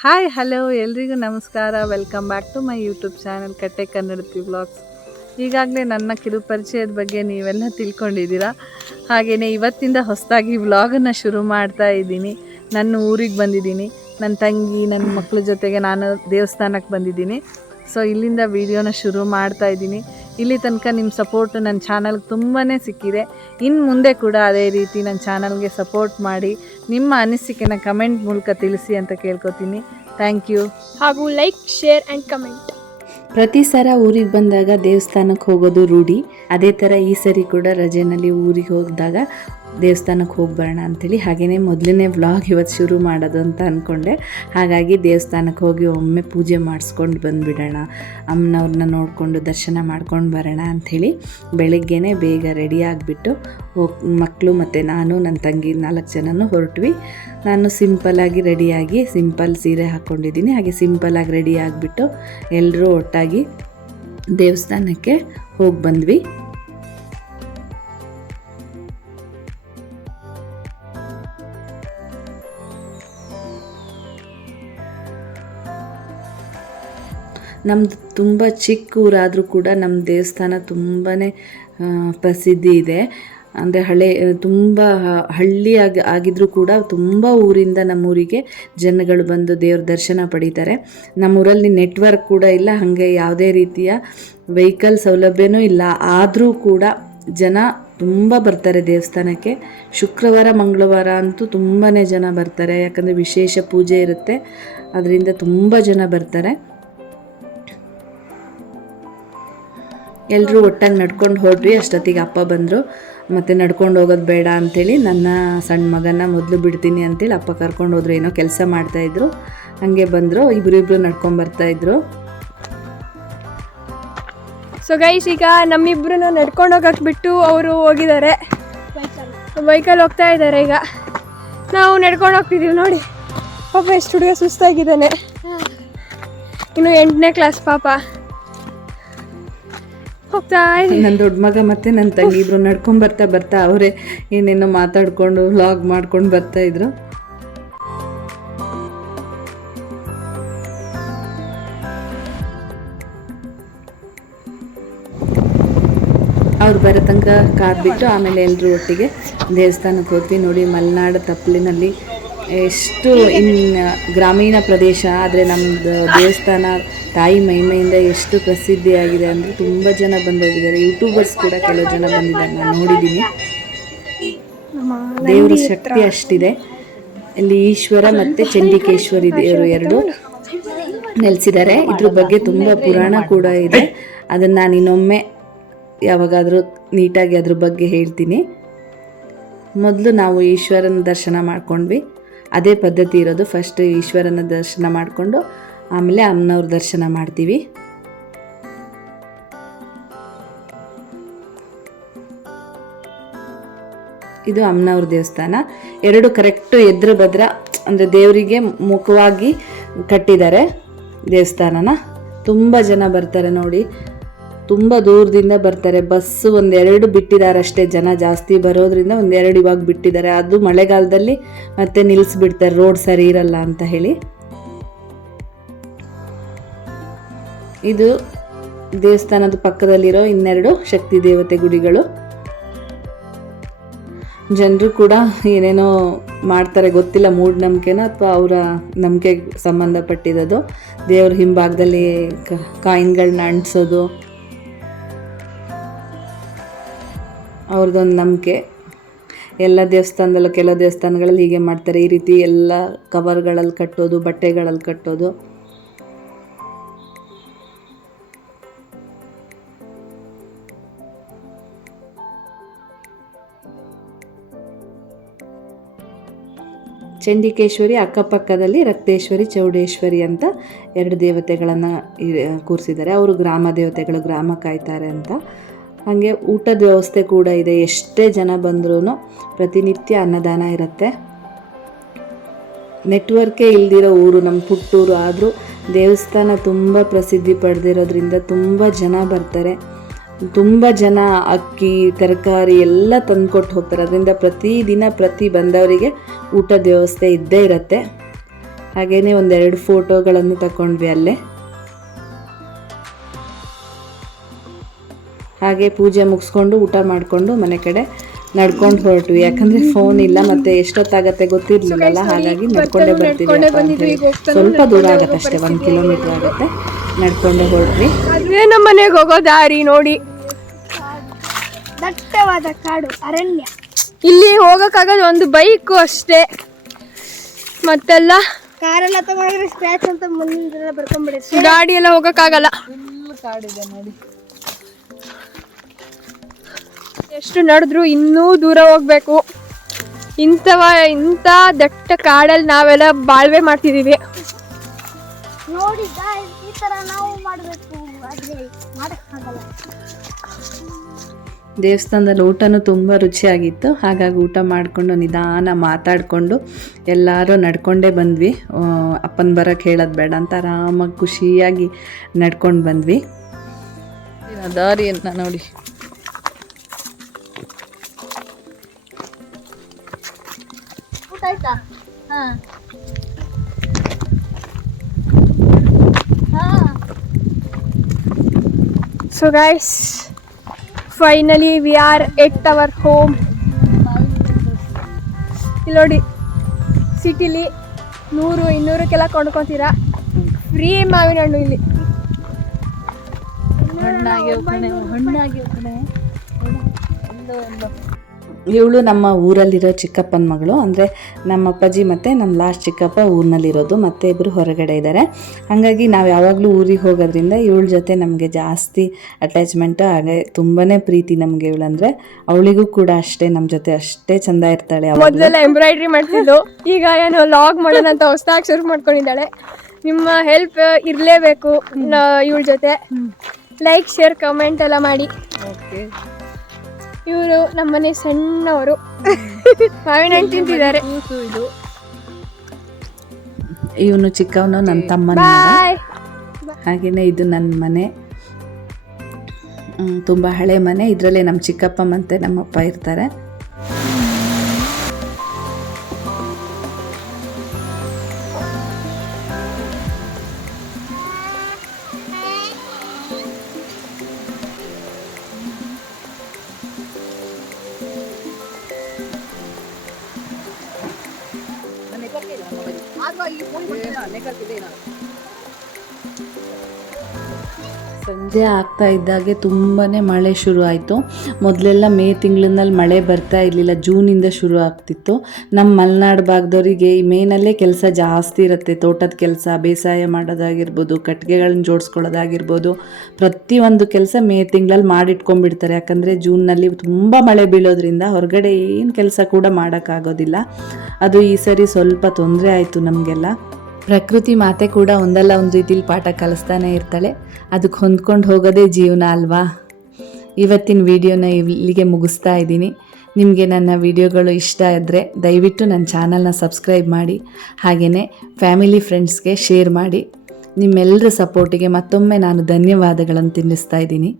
Hi hello ಎಲ್ರಿಗೂ ನಮಸ್ಕಾರ. Welcome back to my YouTube channel Katte Kannadathi vlogs. ಈಗಾಗಲೇ ನನ್ನ ಕಿರು ಪರಿಚಯದ ಬಗ್ಗೆ ನೀವೆಲ್ಲ ತಿಳ್ಕೊಂಡಿದ್ದೀರಾ. ಹಾಗೆಯೇ ಇವತ್ತಿಂದ ಹೊಸದಾಗಿ ವ್ಲಾಗನ್ನು ಶುರು ಮಾಡ್ತಾ ಇದ್ದೀನಿ. ನನ್ನ ಊರಿಗೆ ಬಂದಿದ್ದೀನಿ, ನನ್ನ ತಂಗಿ ನನ್ನ ಮಕ್ಕಳ ಜೊತೆಗೆ ನಾನು ದೇವಸ್ಥಾನಕ್ಕೆ ಬಂದಿದ್ದೀನಿ. ಸೊ ಇಲ್ಲಿಂದ ವಿಡಿಯೋನ ಶುರು ಮಾಡ್ತಾ ಇದ್ದೀನಿ. ಇಲ್ಲಿ ತನಕ ನಿಮ್ಮ ಸಪೋರ್ಟು ನನ್ನ ಚಾನಲ್ಗೆ ತುಂಬಾ ಸಿಕ್ಕಿದೆ. ಇನ್ನು ಮುಂದೆ ಕೂಡ ಅದೇ ರೀತಿ ನನ್ನ ಚಾನಲ್ಗೆ ಸಪೋರ್ಟ್ ಮಾಡಿ ನಿಮ್ಮ ಅನಿಸಿಕೆನ ಕಮೆಂಟ್ ಮೂಲಕ ತಿಳಿಸಿ ಅಂತ ಕೇಳ್ಕೊತೀನಿ. Thank you. ಹಾಗೂ ಲೈಕ್, ಶೇರ್ ಆ್ಯಂಡ್ ಕಮೆಂಟ್. ಪ್ರತಿ ಸಲ ಊರಿಗೆ ಬಂದಾಗ ದೇವಸ್ಥಾನಕ್ಕೆ ಹೋಗೋದು ರೂಢಿ. ಅದೇ ಥರ ಈ ಸರಿ ಕೂಡ ರಜೆಯಲ್ಲಿ ಊರಿಗೆ ಹೋಗಿದಾಗ ದೇವಸ್ಥಾನಕ್ಕೆ ಹೋಗಿ ಬರೋಣ ಅಂಥೇಳಿ ಹಾಗೆಯೇ ಮೊದಲನೇ ವ್ಲಾಗ್ ಇವತ್ತು ಶುರು ಮಾಡೋದು ಅಂತ ಅಂದ್ಕೊಂಡೆ. ಹಾಗಾಗಿ ದೇವಸ್ಥಾನಕ್ಕೆ ಹೋಗಿ ಒಮ್ಮೆ ಪೂಜೆ ಮಾಡಿಸ್ಕೊಂಡು ಬಂದುಬಿಡೋಣ, ಅಮ್ಮನವ್ರನ್ನ ನೋಡಿಕೊಂಡು ದರ್ಶನ ಮಾಡ್ಕೊಂಡು ಬರೋಣ ಅಂಥೇಳಿ ಬೆಳಗ್ಗೆನೇ ಬೇಗ ರೆಡಿ ಆಗಿಬಿಟ್ಟು ಮಕ್ಕಳು ಮತ್ತು ನಾನು ನನ್ನ ತಂಗಿ 4 ಜನನೂ ಹೊರಟ್ವಿ. ನಾನು ಸಿಂಪಲ್ಲಾಗಿ ರೆಡಿಯಾಗಿ ಸಿಂಪಲ್ ಸೀರೆ ಹಾಕ್ಕೊಂಡಿದ್ದೀನಿ. ಹಾಗೆ ಸಿಂಪಲ್ಲಾಗಿ ರೆಡಿ ಆಗಿಬಿಟ್ಟು ಎಲ್ಲರೂ ಒಟ್ಟಾಗಿ ದೇವಸ್ಥಾನಕ್ಕೆ ಹೋಗಿ ಬಂದ್ವಿ. ನಮ್ಮದು ತುಂಬ ಚಿಕ್ಕ ಊರಾದರೂ ಕೂಡ ನಮ್ಮ ದೇವಸ್ಥಾನ ತುಂಬಾ ಪ್ರಸಿದ್ಧಿ ಇದೆ. ಅಂದರೆ ತುಂಬ ಆಗಿದ್ರೂ ಕೂಡ ತುಂಬ ಊರಿಂದ ನಮ್ಮೂರಿಗೆ ಜನಗಳು ಬಂದು ದೇವ್ರ ದರ್ಶನ ಪಡೀತಾರೆ. ನಮ್ಮೂರಲ್ಲಿ ನೆಟ್ವರ್ಕ್ ಕೂಡ ಇಲ್ಲ, ಹಾಗೆ ಯಾವುದೇ ರೀತಿಯ ವೆಹಿಕಲ್ ಸೌಲಭ್ಯನೂ ಇಲ್ಲ. ಆದರೂ ಕೂಡ ಜನ ತುಂಬ ಬರ್ತಾರೆ ದೇವಸ್ಥಾನಕ್ಕೆ. ಶುಕ್ರವಾರ ಮಂಗಳವಾರ ಅಂತೂ ತುಂಬಾ ಜನ ಬರ್ತಾರೆ, ಯಾಕಂದರೆ ವಿಶೇಷ ಪೂಜೆ ಇರುತ್ತೆ, ಅದರಿಂದ ತುಂಬ ಜನ ಬರ್ತಾರೆ. ಎಲ್ಲರೂ ಒಟ್ಟಾಗಿ ನಡ್ಕೊಂಡು ಹೊರಟ್ವಿ. ಅಷ್ಟೊತ್ತಿಗೆ ಅಪ್ಪ ಬಂದರು. ಮತ್ತು ನಡ್ಕೊಂಡು ಹೋಗೋದು ಬೇಡ ಅಂಥೇಳಿ ನನ್ನ ಸಣ್ಣ ಮಗನ ಮೊದಲು ಬಿಡ್ತೀನಿ ಅಂತೇಳಿ ಅಪ್ಪ ಕರ್ಕೊಂಡು ಹೋದ್ರು. ಏನೋ ಕೆಲಸ ಮಾಡ್ತಾಯಿದ್ರು, ಹಾಗೆ ಬಂದರು. ಇಬ್ಬರಿಬ್ರು ನಡ್ಕೊಂಬರ್ತಾಯಿದ್ರು. ಸೊ ಗೈಸ್, ಈಗ ನಮ್ಮಿಬ್ಬರನ್ನು ನಡ್ಕೊಂಡು ಹೋಗಕ್ಕೆ ಬಿಟ್ಟು ಅವರು ಹೋಗಿದ್ದಾರೆ, ಬೈಕಲ್ಲಿ ಹೋಗ್ತಾ ಇದ್ದಾರೆ. ಈಗ ನಾವು ನಡ್ಕೊಂಡು ಹೋಗ್ತಿದ್ದೀವಿ. ನೋಡಿ ಪಾಪ ಎಷ್ಟು ಹುಡುಗ ಸುಸ್ತಾಗಿದ್ದಾನೆ. ಇನ್ನು 8ನೇ ಕ್ಲಾಸ್ ಪಾಪ ಹೋಗ್ತಾ ಇದ್ದೀನಿ. ನನ್ನ ದೊಡ್ಡ ಮಗ ಮತ್ತು ನನ್ನ ತಂಗಿ ಇಬ್ಬರು ನಡ್ಕೊಂಡು ಬರ್ತಾ ಅವರೇ ಏನೇನೋ ಮಾತಾಡಿಕೊಂಡು ವ್ಲಾಗ್ ಮಾಡ್ಕೊಂಡು ಬರ್ತಾಯಿದ್ರು. ಅವ್ರು ಬರೋ ತನಕ ಕಾದ್ಬಿಟ್ಟು ಆಮೇಲೆ ಎಲ್ಲರೂ ಒಟ್ಟಿಗೆ ದೇವಸ್ಥಾನಕ್ಕೆ ಹೋದ್ವಿ. ನೋಡಿ, ಮಲೆನಾಡು ತಪ್ಪಲಿನಲ್ಲಿ ಎಷ್ಟು ಗ್ರಾಮೀಣ ಪ್ರದೇಶ, ಆದರೆ ನಮ್ಮದು ದೇವಸ್ಥಾನ ತಾಯಿ ಮಹಿಮೆಯಿಂದ ಎಷ್ಟು ಪ್ರಸಿದ್ಧಿಯಾಗಿದೆ ಅಂದರೆ ತುಂಬ ಜನ ಬಂದೋಗಿದ್ದಾರೆ. ಯೂಟ್ಯೂಬರ್ಸ್ ಕೂಡ ಕೆಲವು ಜನ ಬಂದಿದ್ದಾರೆ, ನಾನು ನೋಡಿದ್ದೀನಿ. ದೇವರ ಶಕ್ತಿ ಅಷ್ಟಿದೆ. ಇಲ್ಲಿ ಈಶ್ವರ ಮತ್ತು ಚಂಡಿಕೇಶ್ವರಿ ದೇವರು 2 ನೆಲೆಸಿದ್ದಾರೆ. ಇದ್ರ ಬಗ್ಗೆ ತುಂಬ ಪುರಾಣ ಕೂಡ ಇದೆ. ಅದನ್ನು ನಾನು ಇನ್ನೊಮ್ಮೆ ಯಾವಾಗಾದರೂ ನೀಟಾಗಿ ಅದ್ರ ಬಗ್ಗೆ ಹೇಳ್ತೀನಿ. ಮೊದಲು ನಾವು ಈಶ್ವರನ ದರ್ಶನ ಮಾಡ್ಕೊಂಡ್ವಿ. ಅದೇ ಪದ್ಧತಿ ಇರೋದು. ಫಸ್ಟ್ ಈಶ್ವರನ ದರ್ಶನ ಮಾಡಿಕೊಂಡು ಆಮೇಲೆ ಅಮ್ಮನವ್ರ ದರ್ಶನ ಮಾಡ್ತೀವಿ. ಇದು ಅಮ್ಮನವ್ರ ದೇವಸ್ಥಾನ. 2 ಕರೆಕ್ಟು ಎದುರು ಬದ್ರ, ಅಂದರೆ ದೇವರಿಗೆ ಮುಖವಾಗಿ ಕಟ್ಟಿದ್ದಾರೆ ದೇವಸ್ಥಾನನ. ತುಂಬ ಜನ ಬರ್ತಾರೆ ನೋಡಿ, ತುಂಬ ದೂರದಿಂದ ಬರ್ತಾರೆ. ಬಸ್ಸು 1-2 ಬಿಟ್ಟಿದ್ದಾರೆ ಅಷ್ಟೇ, ಜನ ಜಾಸ್ತಿ ಬರೋದ್ರಿಂದ 1-2 ಇವಾಗ ಬಿಟ್ಟಿದ್ದಾರೆ. ಅದು ಮಳೆಗಾಲದಲ್ಲಿ ಮತ್ತೆ ನಿಲ್ಲಿಸ್ಬಿಡ್ತಾರೆ, ರೋಡ್ ಸರಿ ಇರಲ್ಲ ಅಂತ ಹೇಳಿ. ಇದು ದೇವಸ್ಥಾನದ ಪಕ್ಕದಲ್ಲಿರೋ 2 ಶಕ್ತಿ ದೇವತೆ ಗುಡಿಗಳು. ಜನರು ಕೂಡ ಏನೇನೋ ಮಾಡ್ತಾರೆ, ಗೊತ್ತಿಲ್ಲ, ಮೂಢನಂಬಿಕೆನೋ ಅಥವಾ ಅವರ ನಂಬಿಕೆಗೆ ಸಂಬಂಧಪಟ್ಟಿರೋದು. ದೇವ್ರ ಹಿಂಭಾಗದಲ್ಲಿ ಕಾಯಿನ್ಗಳನ್ನ ಅಂಟಿಸೋದು ಅವ್ರದ್ದೊಂದು ನಂಬಿಕೆ. ಎಲ್ಲ ದೇವಸ್ಥಾನದಲ್ಲೂ ಕೆಲವು ದೇವಸ್ಥಾನಗಳಲ್ಲಿ ಹೀಗೆ ಮಾಡ್ತಾರೆ. ಈ ರೀತಿ ಎಲ್ಲ ಕವರ್ಗಳಲ್ಲಿ ಕಟ್ಟೋದು, ಬಟ್ಟೆಗಳಲ್ಲಿ ಕಟ್ಟೋದು. ಚಂಡಿಕೇಶ್ವರಿ ಅಕ್ಕಪಕ್ಕದಲ್ಲಿ ರಕ್ತೇಶ್ವರಿ, ಚೌಡೇಶ್ವರಿ ಅಂತ 2 ದೇವತೆಗಳನ್ನು ಕೂರಿಸಿದ್ದಾರೆ. ಅವರು ಗ್ರಾಮ ದೇವತೆಗಳು, ಗ್ರಾಮ ಕಾಯ್ತಾರೆ ಅಂತ. ಹಾಗೆ ಊಟದ ವ್ಯವಸ್ಥೆ ಕೂಡ ಇದೆ. ಎಷ್ಟೇ ಜನ ಬಂದ್ರೂ ಪ್ರತಿನಿತ್ಯ ಅನ್ನದಾನ ಇರುತ್ತೆ. ನೆಟ್ವರ್ಕೇ ಇಲ್ದಿರೋ ಊರು ನಮ್ಮ ಪುಟ್ಟೂರು, ಆದರೂ ದೇವಸ್ಥಾನ ತುಂಬ ಪ್ರಸಿದ್ಧಿ ಪಡೆದಿರೋದ್ರಿಂದ ತುಂಬ ಜನ ಬರ್ತಾರೆ. ತುಂಬ ಜನ ಅಕ್ಕಿ, ತರಕಾರಿ ಎಲ್ಲ ತಂದುಕೊಟ್ಟು ಹೋಗ್ತಾರೆ. ಅದರಿಂದ ಪ್ರತಿದಿನ ಪ್ರತಿ ಬಂದವರಿಗೆ ಊಟದ ವ್ಯವಸ್ಥೆ ಇದ್ದೇ ಇರುತ್ತೆ. ಹಾಗೆಯೇ ಒಂದೆರಡು ಫೋಟೋಗಳನ್ನು ತಗೊಂಡ್ವಿ ಅಲ್ಲೇ. ಹಾಗೆ ಪೂಜೆ ಮುಗಿಸ್ಕೊಂಡು ಊಟ ಮಾಡಿಕೊಂಡು ಮನೆ ಕಡೆ ನಡ್ಕೊಂಡು ಹೊರಟ್ವಿ. ಯಾಕಂದರೆ ಫೋನ್ ಇಲ್ಲ ಮತ್ತು ಎಷ್ಟೊತ್ತಾಗತ್ತೆ ಗೊತ್ತಿರಲಿಲ್ಲಲ್ಲ, ಹಾಗಾಗಿ ನಡ್ಕೊಂಡೇ ಬರ್ತೀವಿ. ಸ್ವಲ್ಪ ದೂರ ಆಗುತ್ತೆ ಅಷ್ಟೇ, 1 ಕಿಲೋಮೀಟರ್ ಆಗುತ್ತೆ. ನಡ್ಕೊಂಡೇ ಹೊರಟ್ವಿ. ಅದೇ ನಮ್ಮ ಮನೆಗೆ ಹೋಗೋ ದಾರಿ ನೋಡಿ, ದಟ್ಟವಾದ ಕಾಡು ಅರಣ್ಯ. ಇಲ್ಲಿ ಹೋಗೋಕ್ಕಾಗೋದು ಒಂದು ಬೈಕು ಅಷ್ಟೇ, ಮತ್ತೆಲ್ಲ ಕಾರೆಲ್ಲ ತಗೊಂಡ್ರೆ ಸ್ಕ್ರಾಚ್ ಅಂತ ಮುಂದೆ ಬರ್ಕೊಂಡ್ಬಿಡುತ್ತೆ. ಗಾಡಿ ಎಲ್ಲ ಹೋಗೋಕ್ಕಾಗಲ್ಲ, ಕಾಡಿದೆ ನೋಡಿ. ಎಷ್ಟು ನಡೆದ್ರು ಇನ್ನೂ ದೂರ ಹೋಗ್ಬೇಕು. ಇಂಥ ದಟ್ಟ ಕಾಡಲ್ಲಿ ನಾವೆಲ್ಲ ಬಾಳ್ವೆ ಮಾಡ್ತಿದ್ದೀವಿ ನೋಡಿ. ಈ ಥರ ನಾವು ಮಾಡಬೇಕು, ಆದರೆ ಮಾಡೋಕ್ಕಾಗಲ್ಲ. ದೇವಸ್ಥಾನದಲ್ಲಿ ಊಟನೂ ತುಂಬ ರುಚಿಯಾಗಿತ್ತು. ಹಾಗಾಗಿ ಊಟ ಮಾಡಿಕೊಂಡು ನಿಧಾನ ಮಾತಾಡಿಕೊಂಡು ಎಲ್ಲರೂ ನಡ್ಕೊಂಡೇ ಬಂದ್ವಿ. ಅಪ್ಪನ ಬರೋಕ್ಕೆ ಹೇಳೋದು ಬೇಡ ಅಂತ ಆರಾಮಾಗಿ ಖುಷಿಯಾಗಿ ನಡ್ಕೊಂಡು ಬಂದ್ವಿ. ದಾರಿಯನ್ನು ನೋಡಿ. ಊಟ ಆಯ್ತಾ? ಹಾಂ ಹಾಂ. So guys, finally we are at our home. ಇಲ್ಲಿ ನೋಡಿ, ಸಿಟಿಲಿ 100-200ಕ್ಕೆಲ್ಲ ಕೊಂಡ್ಕೊತೀರಾ, ಫ್ರೀ ಮಾವಿನ ಹಣ್ಣು ಇಲ್ಲಿ. ಇವಳು ನಮ್ಮ ಊರಲ್ಲಿರೋ ಚಿಕ್ಕಪ್ಪನ ಮಗಳು. ಅಂದರೆ ನಮ್ಮ ಅಪ್ಪಾಜಿ ಮತ್ತು ನಮ್ಮ ಲಾಸ್ಟ್ ಚಿಕ್ಕಪ್ಪ ಊರಿನಲ್ಲಿರೋದು, ಮತ್ತು ಇಬ್ಬರು ಹೊರಗಡೆ ಇದ್ದಾರೆ. ಹಾಗಾಗಿ ನಾವು ಯಾವಾಗಲೂ ಊರಿಗೆ ಹೋಗೋದ್ರಿಂದ ಇವಳ ಜೊತೆ ನಮಗೆ ಜಾಸ್ತಿ ಅಟ್ಯಾಚ್ಮೆಂಟು, ಹಾಗೆ ತುಂಬಾ ಪ್ರೀತಿ ನಮಗೆ ಇವಳಂದರೆ. ಅವಳಿಗೂ ಕೂಡ ಅಷ್ಟೇ, ನಮ್ಮ ಜೊತೆ ಅಷ್ಟೇ ಚೆಂದ ಇರ್ತಾಳೆ. ಮೊದಲೆಲ್ಲ ಎಂಬ್ರಾಯ್ಡ್ರಿ ಮಾಡ್ತಿದ್ದು, ಈಗ ಏನೋ ಲಾಗ್ ಮಾಡೋಣ ಅಂತ ಹೊಸದಾಗಿ ಶುರು ಮಾಡ್ಕೊಂಡಿದ್ದಾಳೆ. ನಿಮ್ಮ ಹೆಲ್ಪ್ ಇರಲೇಬೇಕು ಇವಳ ಜೊತೆ. ಲೈಕ್, ಶೇರ್, ಕಮೆಂಟ್ ಎಲ್ಲ ಮಾಡಿ. ಓಕೆ. ಇವರು ನಮ್ಮನೆ ಸಣ್ಣವರು ಮಾವಿನ ಹಣ್ಣು ತಿಂತಿದ್ದಾರೆ. ಇವನು ಚಿಕ್ಕವನು, ನನ್ನ ತಮ್ಮನ ಮಗ. ಹಾಗೆಯೇ ಇದು ನನ್ನ ಮನೆ, ತುಂಬ ಹಳೆ ಮನೆ. ಇದರಲ್ಲೇ ನಮ್ಮ ಚಿಕ್ಕಪ್ಪ ಮತ್ತು ನಮ್ಮಪ್ಪ ಇರ್ತಾರೆ. ಸಂಜೆ ಆಗ್ತಾ ಇದ್ದಾಗೆ ತುಂಬಾ ಮಳೆ ಶುರು ಆಯಿತು. ಮೊದಲೆಲ್ಲ ಮೇ ತಿಂಗಳಿನಲ್ಲಿ ಮಳೆ ಬರ್ತಾ ಇರಲಿಲ್ಲ, ಜೂನಿಂದ ಶುರು ಆಗ್ತಿತ್ತು. ನಮ್ಮ ಮಲೆನಾಡು ಭಾಗದವರಿಗೆ ಈ ಮೇನಲ್ಲೇ ಕೆಲಸ ಜಾಸ್ತಿ ಇರುತ್ತೆ. ತೋಟದ ಕೆಲಸ, ಬೇಸಾಯ ಮಾಡೋದಾಗಿರ್ಬೋದು, ಕಟ್ಟಿಗೆಗಳನ್ನ ಜೋಡಿಸ್ಕೊಳ್ಳೋದಾಗಿರ್ಬೋದು, ಪ್ರತಿಯೊಂದು ಕೆಲಸ ಮೇ ತಿಂಗಳಲ್ಲಿ ಮಾಡಿಟ್ಕೊಂಡ್ಬಿಡ್ತಾರೆ. ಯಾಕಂದರೆ ಜೂನ್ನಲ್ಲಿ ತುಂಬ ಮಳೆ ಬೀಳೋದ್ರಿಂದ ಹೊರಗಡೆ ಏನು ಕೆಲಸ ಕೂಡ ಮಾಡೋಕ್ಕಾಗೋದಿಲ್ಲ. ಅದು ಈ ಸರಿ ಸ್ವಲ್ಪ ತೊಂದರೆ ಆಯಿತು ನಮಗೆಲ್ಲ. ಪ್ರಕೃತಿ ಮಾತೆ ಕೂಡ ಒಂದಲ್ಲ ಒಂದು ರೀತಿಲಿ ಪಾಠ ಕಲಿಸ್ತಾನೆ ಇರ್ತಾಳೆ. ಅದಕ್ಕೆ ಹೊಂದ್ಕೊಂಡು ಹೋಗೋದೇ ಜೀವನ ಅಲ್ವಾ. ಇವತ್ತಿನ ವಿಡಿಯೋನ ಇಲ್ಲಿಗೆ ಮುಗಿಸ್ತಾ ಇದ್ದೀನಿ. ನಿಮಗೆ ನನ್ನ ವಿಡಿಯೋಗಳು ಇಷ್ಟ ಇದ್ದರೆ ದಯವಿಟ್ಟು ನನ್ನ ಚಾನಲ್ನ ಸಬ್ಸ್ಕ್ರೈಬ್ ಮಾಡಿ, ಹಾಗೆಯೇ ಫ್ಯಾಮಿಲಿ ಫ್ರೆಂಡ್ಸ್ಗೆ ಶೇರ್ ಮಾಡಿ. ನಿಮ್ಮೆಲ್ಲರ ಸಪೋರ್ಟಿಗೆ ಮತ್ತೊಮ್ಮೆ ನಾನು ಧನ್ಯವಾದಗಳನ್ನು ತಿಳಿಸ್ತಾ ಇದ್ದೀನಿ.